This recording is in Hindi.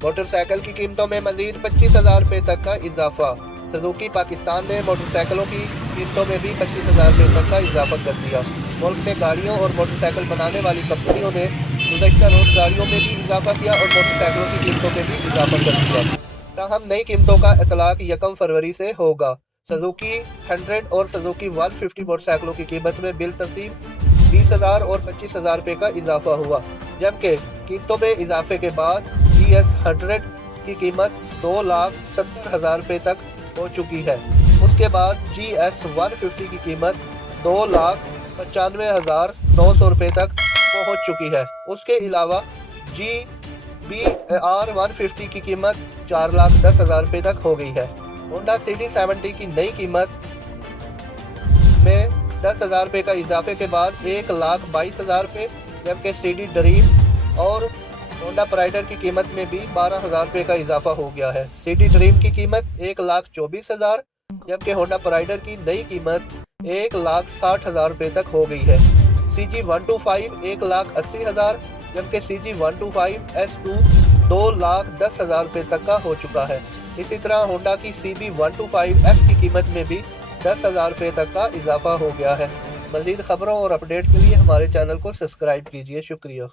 मोटरसाइकिल की कीमतों में मजीद 25,000 रुपये तक का इजाफा। सुजुकी पाकिस्तान ने मोटरसाइकिलों की कीमतों में भी 25,000 रुपये तक का इजाफा कर दिया। मुल्क में गाड़ियों और मोटरसाइकिल बनाने वाली कंपनियों ने गुज़श्ता रोज़ गाड़ियों में भी इजाफा किया और मोटरसाइकिलों की कीमतों में भी इजाफा कर दिया। ताहम नई कीमतों का इतलाक 1 फरवरी से होगा। सुजुकी 100 और सुजुकी 150 मोटरसाइकिलों की कीमत में बिल तरतीब 20,000 और 25,000 रुपये का इजाफा हुआ, जबकि कीमतों में इजाफे के बाद GS 100 की कीमत 2,70,000 रुपये तक हो चुकी है। उसके बाद GS 150 की कीमत 2,95,900 रुपये तक पहुंच चुकी है। उसके अलावा BR 150 की कीमत 4,10,000 रुपये तक हो गई है। होंडा CD70 की नई कीमत में 10,000 रुपये का इजाफे के बाद 1,22,000 रुपये, जबकि CD ड्रीम और होंडा प्राइडर की कीमत में भी 12,000 रुपये का इजाफा हो गया है। CD ड्रीम की कीमत 1,24,000, जबकि होंडा प्राइडर की नई कीमत 1,60,000 रुपये तक हो गई है। CG 125 1,80,000, जबकि CG 125 S2 2,10,000 रुपये तक का हो चुका है। इसी तरह होंडा की CB 125F की कीमत में भी 10,000 रुपये तक का इजाफा हो गया है। मज़ीद खबरों और अपडेट के लिए हमारे चैनल को सब्सक्राइब कीजिए। शुक्रिया।